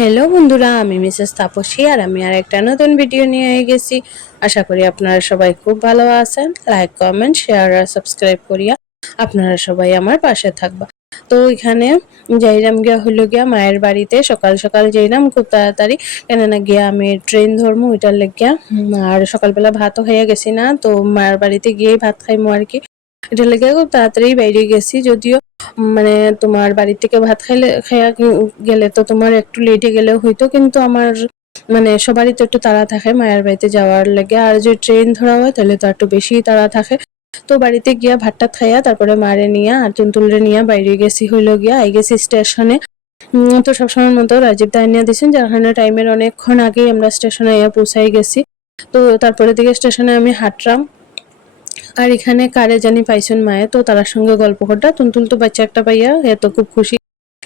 Hello বন্ধুরা, আমি Mrs Tapasi আর আমি আর একটা নতুন ভিডিও নিয়ে গেছি। আশা করি আপনারা সবাই খুব ভালো আছেন। লাইক, কমেন্ট, শেয়ার আর সাবস্ক্রাইব করিয়া আপনারা সবাই আমার পাশে থাকবা। তো এখানে যাইরাম গিয়া হইল গিয়া মায়ের বাড়িতে সকাল সকাল যাইরাম খুব তাড়াতাড়ি, কেননা গিয়া আমি ট্রেন ধরমু ওইটার লেগিয়া। আর সকালবেলা ভাতও হয়ে গেছি না, তো মায়ের বাড়িতে গিয়েই ভাত খাইমু আর কি। এটার লেগে খুব তাড়াতাড়ি বাইরে গেছি, যদিও মানে তোমার বাড়ি থেকে ভাত খাইয়া গেলে তো তোমার একটু লেটে গেলেও হইতো, কিন্তু আমার মানে সবারই তো একটু তাড়া থাকে মায়ের বাড়িতে যাওয়ার লাগে। আর যদি ট্রেন ধরা হয় তাহলে তো একটু বেশি তাড়া থাকে। তো বাড়িতে গিয়া ভাতটা খাইয়া তারপরে মারে নিয়া আর তুলতুলে নিয়া বাইরে গেছি, হইলো গিয়া আই গেছি স্টেশনে। তো সবসময় মতো রাজীব দা নিয়ে দিয়েছেন, যার কারণে টাইমের অনেকক্ষণ আগেই আমরা স্টেশনে পৌঁছাই গেছি। তো তারপরে দিকে স্টেশনে আমি হাঁটলাম। আর এখানে কারে জানি পাইছেন মায়ে, তো তার সঙ্গে গল্প করটা তুলতুল তো বাচ্চা একটা পাইয়া হে তো খুব খুশি।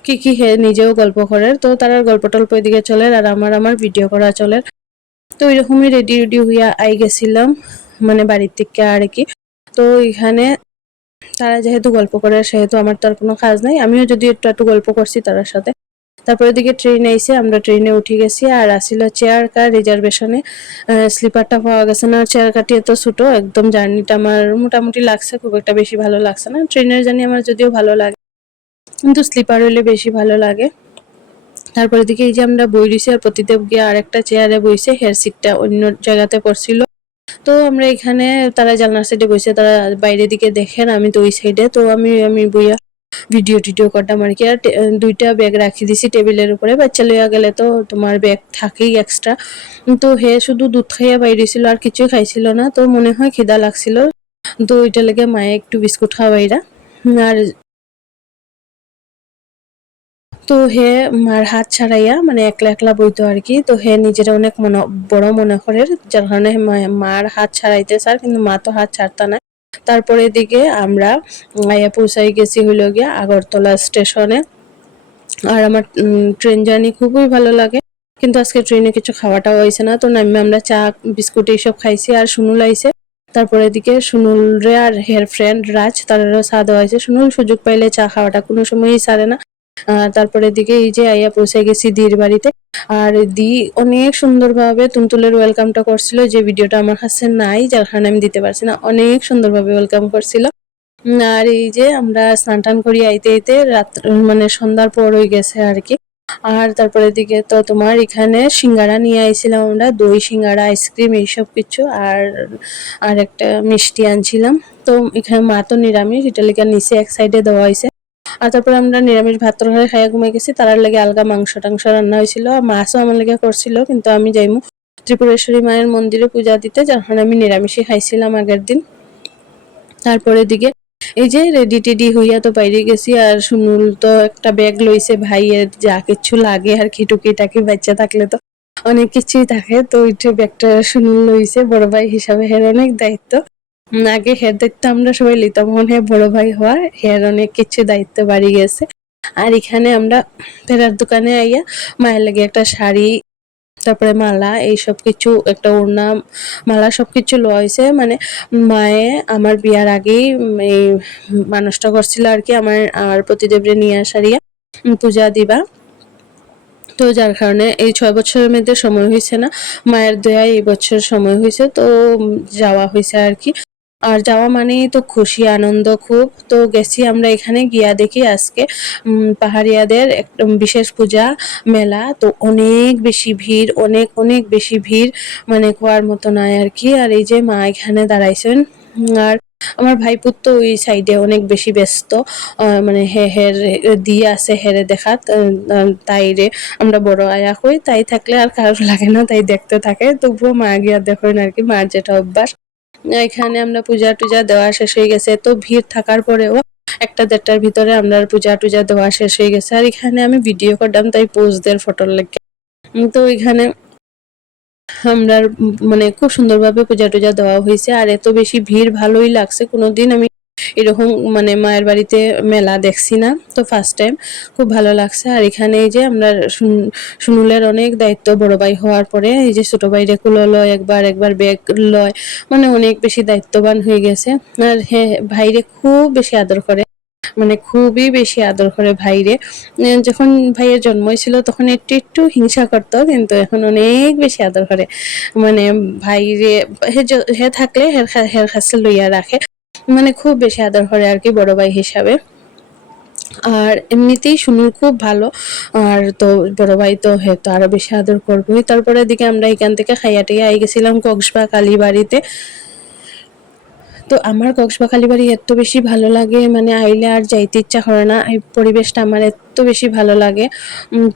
কি হে নিজেও গল্প করে, তো তার গল্প টল্প এদিকে চলে আর আমার ভিডিও করা চলে। তো এরকমই রেডি হইয়া আই গেছিলাম মানে বাড়ির থেকে আর কি। তো এখানে তারা যেহেতু গল্প করে সেহেতু আমার তো আর কোনো কাজ নাই, আমিও যদি একটু একটু গল্প করছি তার সাথে। তারপরে দিকে ট্রেন আইছে, আমরা ট্রেনে উঠে গেছি আর আসিল চেয়ার কার রিজার্ভেশনে। স্লিপারটা পাওয়া গেছে না, চেয়ার কাটি এত ছোট একদম। জার্নিটা আমার মোটামুটি লাগছে, খুব একটা বেশি ভালো লাগছে না। ট্রেনের জার্নি আমার যদিও ভালো লাগে, কিন্তু স্লিপার হইলে বেশি ভালো লাগে। তারপরে দিকে এই যে আমরা বই রইছি আর প্রতিদেব গিয়ে আর একটা চেয়ারে বইছে, হেয়ার সিটটা অন্য জায়গাতে পড়ছিল। তো আমরা এখানে তারা জানলার সাইডে বসে, তারা বাইরের দিকে দেখেন, আমি তো ওই সাইডে। তো আমি আমি বইয়া ভিডিও টিডিও করতাম আর কি। আর দুইটা ব্যাগ রাখি দিছি টেবিলের উপরে, বাচ্চা লইয়া গেলে তো তোমার ব্যাগ থাকেই এক্সট্রা। তো হে শুধু দুধ খাইয়া বাইরেছিল আর কিছুই খাইছিল না, তো মনে হয় খিদা লাগছিল। তো ওইটা লেগে মায়ে একটু বিস্কুট খাওয়াইরা। আর তো হে মার হাত ছাড়াইয়া মানে একলা একলা বইতো আর কি। তো হে নিজেরা অনেক বড় মনে করে, যার কারণে মার হাত ছাড়াইতে স্যার, কিন্তু মা তো হাত ছাড়তা না। তারপরে দিকে আমরা আইয়া পৌঁছাই গেছি হইল গিয়া আগরতলা স্টেশনে। আর আমার ট্রেন জার্নি খুবই ভালো লাগে, কিন্তু আজকে ট্রেনে কিছু খাওয়াটাও হয়েছে না। তো নামে আমরা চা বিস্কুট এইসব খাইছি আর সুনুল আইছে। তারপরে এদিকে সুনুল রে আর হেয়ার ফ্রেন্ড রাজ তারারও চা দেওয়া হয়েছে। সুনুল সুযোগ পাইলে চা খাওয়াটা কোনো সময়ই ছাড়ে না। তারপরে দিকে এই যে আইয়া পৌঁছে গেছি দির বাড়িতে। আর দি অনেক সুন্দরভাবে তুলতুলের ওয়েলকামটা করছিল, যে ভিডিওটা আমার কাছে নাই, যার কারণে আমি দিতে পারছি না। অনেক সুন্দরভাবে ওয়েলকাম করছিল। আর এই যে আমরা স্নান টান করি আইতে আইতে রাত মানে সন্ধ্যার পর হয়ে গেছে আর কি। আর তারপরে দিকে তো তোমার এখানে সিঙ্গারা নিয়ে আইছিলাম আমরা, দই সিঙ্গারা, আইসক্রিম এইসব কিছু। আর আর একটা মিষ্টি আনছিলাম। তো এখানে মা তো নিরামিষ, এটা লেগে নিচে এক সাইডে দেওয়া হয়েছে। আর তারপরে আমরা নিরামিষ ভাত তরকারি খাইয়া ঘুমাই গেছি। তার লাগে আলগা মাংস টাংস রান্না হয়েছিল, মাছও আমার লেগে করছিল, কিন্তু আমি যাইমু ত্রিপুরেশ্বরী মায়ের মন্দিরে পূজা দিতে, যার কারণে আমি নিরামিষই খাইছিলাম আগের দিন। তারপরে দিকে এই যে রেডি টেডি হইয়া তো বাইরে গেছি। আর সুনুল তো একটা ব্যাগ লইছে, ভাইয়ের যা কিছু লাগে আর কি, টুকিটাকি বাচ্চা থাকলে তো অনেক কিছুই থাকে। তো ওইটা ব্যাগটা সুনুল লইছে, বড় ভাই হিসাবে হের অনেক দায়িত্ব। আগে হের দায়িত্ব আমরা সবাই লিতাম, মনে হয় বড় ভাই হওয়ার হের অনেক কিছু দায়িত্ব বাড়ি গেছে। আর এখানে আমরা ফেরার দোকানে আইয়া মায়ের লাগে একটা শাড়ি, তারপরে মালা, এইসব কিছু একটা ওড়না, মালা সবকিছু লওয়া হয়েছে। মানে মায়ে আমার বিয়ার আগেই এই মানুষটা করছিল আর কি, আমার প্রতিদেবরে নিয়ে আসারিয়া পূজা দিবা। তো যার কারণে এই 6 বছরের মধ্যে সময় হয়েছে না, মায়ের দয়ায় এই বছর সময় হয়েছে, তো যাওয়া হয়েছে আর কি। আর যাওয়া মানেই তো খুশি আনন্দ খুব। তো গেছি আমরা, এখানে গিয়া দেখি আজকে পাহাড়িয়াদের বিশেষ পূজা মেলা। তো অনেক বেশি ভিড়, অনেক অনেক বেশি ভিড়, মানে কোয়ার মতো নাই আর কি। আর এই যে মা এখানে দাঁড়াইছেন। আর আমার ভাইপুত তো ওই সাইডে অনেক বেশি ব্যস্ত, মানে হের দিয়ে আছে হেরে দেখাত। তাইরে আমরা বড় আয়া কই, তাই থাকলে আর খারাপ লাগে না, তাই দেখতে থাকে। তবুও মা গিয়া দেখেন আর কি, মার যেটা অভ্যাস। এখানে আমরা পূজা টুজা দেওয়া শেষ হয়ে গেছে, তো ভিড় থাকার পরেও 1-1:30টার ভিতরে আমরা পূজা টুজা দেওয়া শেষ হয়ে গেছে। আর এখানে আমি ভিডিও করলাম, তাই পোজদের ফটোর লেগে। তো এখানে আমরা মানে খুব সুন্দরভাবে পূজা টুজা দেওয়া হয়েছে। আর এত বেশি ভিড় ভালোই লাগছে, কোনোদিন আমি এরকম মানে মায়ের বাড়িতে মেলা দেখছি না, তো ফার্স্ট টাইম খুব ভালো লাগছে। আর এখানে এই যে আমরা সুনুলের অনেক দায়িত্ব, বড় ভাই হওয়ার পরে এই যে ছোট ভাইরে কুলো লয়, একবার একবার ব্যাগ লয়, মানে অনেক বেশি দায়িত্ববান হয়ে গেছে। আর ভাইরে খুব বেশি আদর করে। মানে খুবই বেশি আদর করে ভাইরে। যখন ভাইয়ের জন্ম হয়েছিল তখন একটু একটু হিংসা করতো, কিন্তু এখন অনেক বেশি আদর করে। মানে ভাইরে হে থাকলে হের কাছে লইয়া রাখে, মানে খুব বেশি আদর করে আর কি বড় ভাই হিসাবে। আর এমনিতেই সুনীল খুব ভালো। আর তো বড় ভাই তো হে তো আরো বেশি আদর করবোই। তারপরে দিকে আমরা এখান থেকে খাইয়া টাইয়া আই গেছিলাম কক্সবা কালীবাড়িতে। তো আমার কক্সবাখালী বাড়ি এত বেশি ভালো লাগে, মানে আইলে আর যাইতে ইচ্ছা করে না। এই পরিবেশটা আমার এত বেশি ভালো লাগে।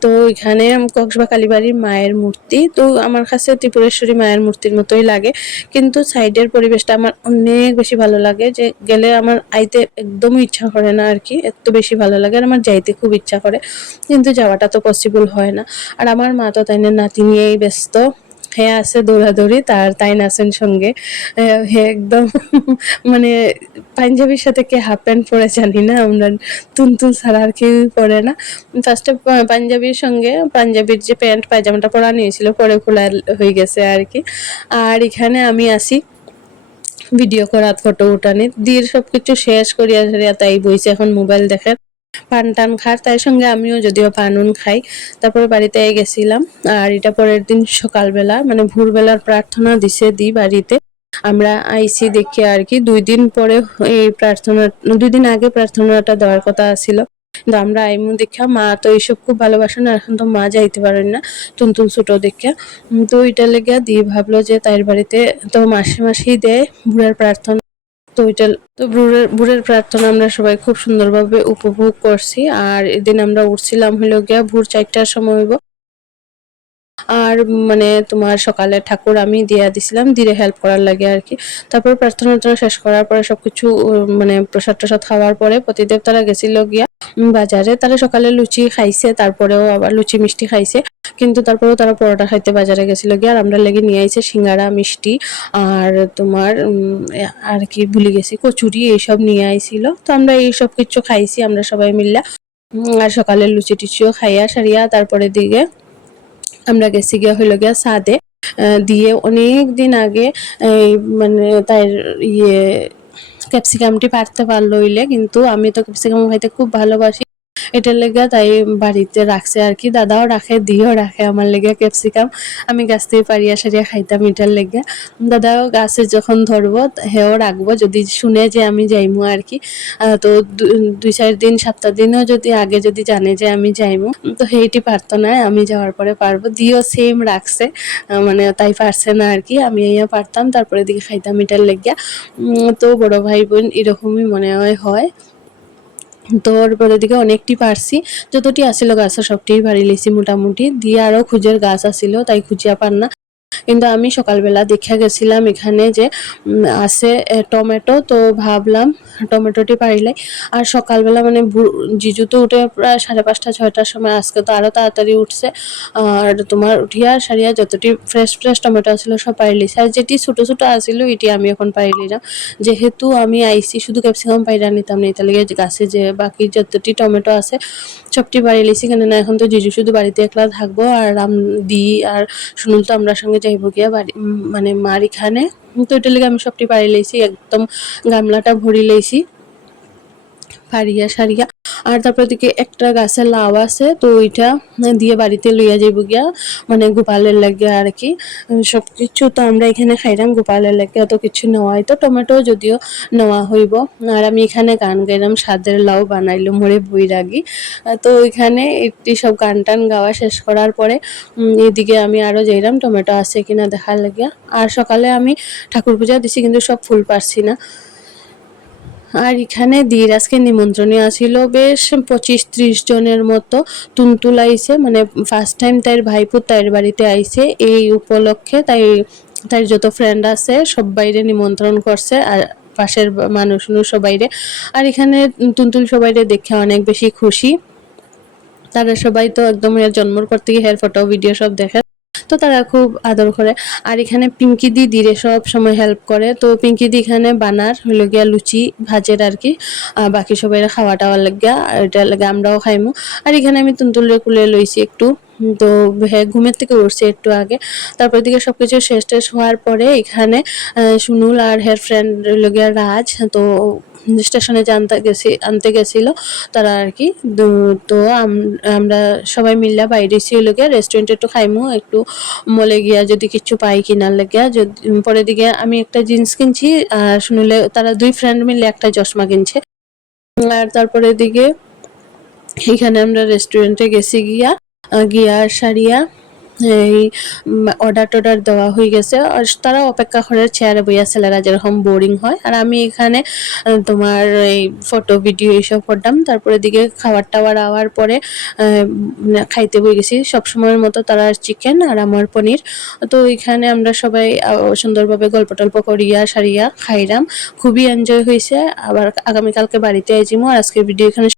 তো এখানে কক্সবাখালী বাড়ির মায়ের মূর্তি, তো আমার কাছে ত্রিপুরেশ্বরী মায়ের মূর্তির মতোই লাগে, কিন্তু সাইডের পরিবেশটা আমার অনেক বেশি ভালো লাগে, যে গেলে আমার আইতে একদমই ইচ্ছা করে না আর কি, এত বেশি ভালো লাগে। আর আমার যাইতে খুব ইচ্ছা করে, কিন্তু যাওয়াটা তো পসিবল হয় না। আর আমার মা তো তাই নাতি নিয়েই ব্যস্ত। হে আছে দৌড়াদৌড়ি, তাই নাচেন সঙ্গে। হে একদম মানে পাঞ্জাবির সাথে কে হাফ প্যান্ট পরে জানি না, আমরা তুনতুন ছাড়া আর কেউই পরে না। ফার্স্টে পাঞ্জাবির সঙ্গে পাঞ্জাবির যে প্যান্ট পায়জামাটা পরা নিয়েছিল, পরে খোলা হয়ে গেছে আর কি। আর এখানে আমি আসি ভিডিও করা, ফটো উঠানি দিয়ে সবকিছু শেষ করিয়া সারিয়া তাই বইছে এখন মোবাইল দেখে, পান টান খার, তার সঙ্গে আমিও যদিও পানুন খাই। তারপরে বাড়িতে গেছিলাম। আর এটা পরের দিন সকালবেলা, মানে ভোরবেলার প্রার্থনা দি বাড়িতে আমরা আইসি দেখি আর কি। 2 দিন পরে এই প্রার্থনা, 2 দিন আগে প্রার্থনাটা দেওয়ার কথা ছিল, কিন্তু আমরা আইমু দেখা, মা তো এইসব খুব ভালোবাসেন, আর এখন তো মা যাইতে পারেন না তুনতুন ছোট দেখা। তো ওইটা লেগে দিয়ে ভাবলো যে তাইর বাড়িতে তো মাসে মাসেই দেয় ভোরের প্রার্থনা, তো ওইটা তো ভোরের প্রার্থনা আমরা সবাই খুব সুন্দরভাবে উপভোগ করছি। আর এদিন আমরা উঠছিলাম হইলো গিয়া ভোর 4টার সময় হইব। আর মানে তোমার সকালে ঠাকুর আমি দিয়া দিছিলাম, দিরে হেল্প করার লাগে আর কি। তারপর প্রার্থনা শেষ করার পরে সবকিছু মানে প্রসাদ টসাদ খাওয়ার পরে প্রতিদেব তারা গেছিল গিয়া বাজারে। তারা সকালে লুচি খাইছে, তারপরেও আবার লুচি মিষ্টি খাইছে, কিন্তু তারপরেও তারা পরোটা খাইতে বাজারে গেছিল গিয়া। আর আমরা লেগে নিয়ে আইছে সিঙ্গারা মিষ্টি আর তোমার আর কি ভুলে গেছি কচুরি, এইসব নিয়ে আইছিল। তো আমরা এইসব কিছু খাইছি আমরা সবাই মিললা। আর সকালে লুচি টুচিও খাইয়া সারিয়া তারপরে দিকে আমরা গেছি গিয়া হইল গিয়া ছাদে। দিয়ে অনেক দিন আগে এই মানে তার ইয়ে ক্যাপসিকামটি পারতে পারলো হইলে, কিন্তু আমি তো ক্যাপসিকাম খাইতে খুব ভালোবাসি, এটার লেগে তাই বাড়িতে রাখছে আর কি। দাদাও রাখে, দিও রাখে আমার লেগে ক্যাপসিকাম। আমি গাছ থেকে পারিয়া সারিয়া খাইতাম এটার লেগে। দাদাও গাছে যখন ধরবো হেও রাখবো, যদি শুনে যে আমি যাইমু আর কি। তো 2-4 দিন 7 দিনও যদি আগে যদি জানে যে আমি যাইমু, তো সেইটি পারতো না, আমি যাওয়ার পরে পারবো। দিও সেম রাখছে, মানে তাই পারছে না আর কি, আমি পারতাম তারপরে দিকে খাইতাম এটার লেগে। তো বড় ভাই বোন এরকমই মনে হয়। তো ওর দিকে অনেকটি পারছি, যতটি আসিল গাছে সবটি পারি লিছি মোটামুটি। দিয়ে আরো খুঁজের গাছ আসিল, তাই খুঁজিয়া পার না। কিন্তু আমি সকালবেলা দেখা গেছিলাম এখানে যে আছে টমেটো, তো ভাবলাম টমেটোটি পারিলাই। আর সকালবেলা মানে জিজু তো উঠে প্রায় 5:30-6টার সময়, আজকে তো আরো তাড়াতাড়ি উঠছে। আর তোমার উঠিয়া সারিয়া যতটি ফ্রেশ ফ্রেশ টমেটো আছিল সব পারি লিছে, আর যেটি ছোট ছোট আছিল এটি আমি এখন পারি লিলাম। যেহেতু আমি আইসি শুধু ক্যাপসিকাম পাইরা নিতাম না, এটা লেগে গাছে যে বাকি যতটি টমেটো আছে সবটি বাড়ি লিছি, কেন না এখন তো জিজু শুধু বাড়িতে একলা থাকবো, আর দি আর শুনুন তো আমরা সঙ্গে যাইব গিয়া বাড়ি মানে মার এখানে। তো এটা লেগে আমি সবটি পারি লইছি, একদম গামলাটা ভরি লইছি পারিয়া সারিয়া। আর তারপর দিকে একটা গাছের লাউ আছে, তো ওইটা দিয়ে বাড়িতে লইয়া যাইব গিয়া, মানে গোপালের লাগে আর কি। সবকিছু তো আমরা এখানে খাইলাম, গোপালের লাগে অত কিছু নেওয়া হয়তো, টমেটো যদিও নেওয়া হইব। আর আমি এখানে গান গাইলাম, স্বাদের লাউ বানাইলো মোরে বৈরাগী। তো ওইখানে একটি সব গান টান গাওয়া শেষ করার পরে এদিকে আমি আরো যাইলাম টমেটো আছে কিনা দেখার লাগিয়া। আর সকালে আমি ঠাকুর পূজা দিছি, কিন্তু সব ফুল পারছি না। আর এখানে দির আজকে নিমন্ত্রণে আসিল বেশ 25-30 জনের মতো। তুনতুল আইছে, মানে ফার্স্ট টাইম তাইর ভাইপো তাইর বাড়িতে আইছে, এই উপলক্ষে তাই তার যত ফ্রেন্ড আছে সবাইরে নিমন্ত্রণ করছে, আর পাশের মানুষ সবাইরে। আর এখানে তুনতুল সবাইরে দেখে অনেক বেশি খুশি। তারা সবাই তো একদম এর জন্মর পর থেকে হের ফটো ভিডিও সব দেখে, তো তারা খুব আদর করে। আর এখানে পিঙ্কি দি দিরে সব সময় হেল্প করে, তো পিঙ্কি দি এখানে বানার হইল গিয়া লুচি ভাজের আর কি, বাকি সবাই খাওয়া টাওয়ার লাগিয়া, এটা লাগে আমরাও খাইমু। আর এখানে আমি তুনতুলের কুলে লইছি একটু, তো হ্যাঁ ঘুমের থেকে উঠছে একটু আগে। তারপর দিকে সবকিছু শেষ টেস হওয়ার পরে এখানে সুনুল আর হের ফ্রেন্ড লগিয়া রাজ, তো স্টেশনে যে আনতে গেছিল তারা আর কি। তো আমরা সবাই মিল্লা বাইরে ছিল গিয়া রেস্টুরেন্টে একটু খাইমু, একটু মলে গিয়া যদি কিছু পাই কিনার লাগিয়া। যদি পরে দিকে আমি একটা জিন্স কিনছি আর শুনলে তারা দুই ফ্রেন্ড মিলে একটা চশমা কিনছে। আর তারপরে দিকে এখানে আমরা রেস্টুরেন্টে গেছি গিয়া সারিয়া এই অর্ডার দেওয়া হয়ে গেছে আর তারা অপেক্ষা করে চেয়ারে বইয়া, ছেলেরা যেরকম বোরিং হয়। আর আমি এখানে তোমার এই ফটো ভিডিও এইসব করতাম। তারপরে দিকে খাবার টাবার আওয়ার পরে খাইতে বই গেছি সবসময়ের মতো, তারা চিকেন আর আমার পনির। তো এখানে আমরা সবাই সুন্দরভাবে গল্প টল্প করিয়া সারিয়া খাইলাম, খুবই এনজয় হয়েছে। আবার আগামীকালকে বাড়িতে আইজিমো। আর আজকের ভিডিও এখানে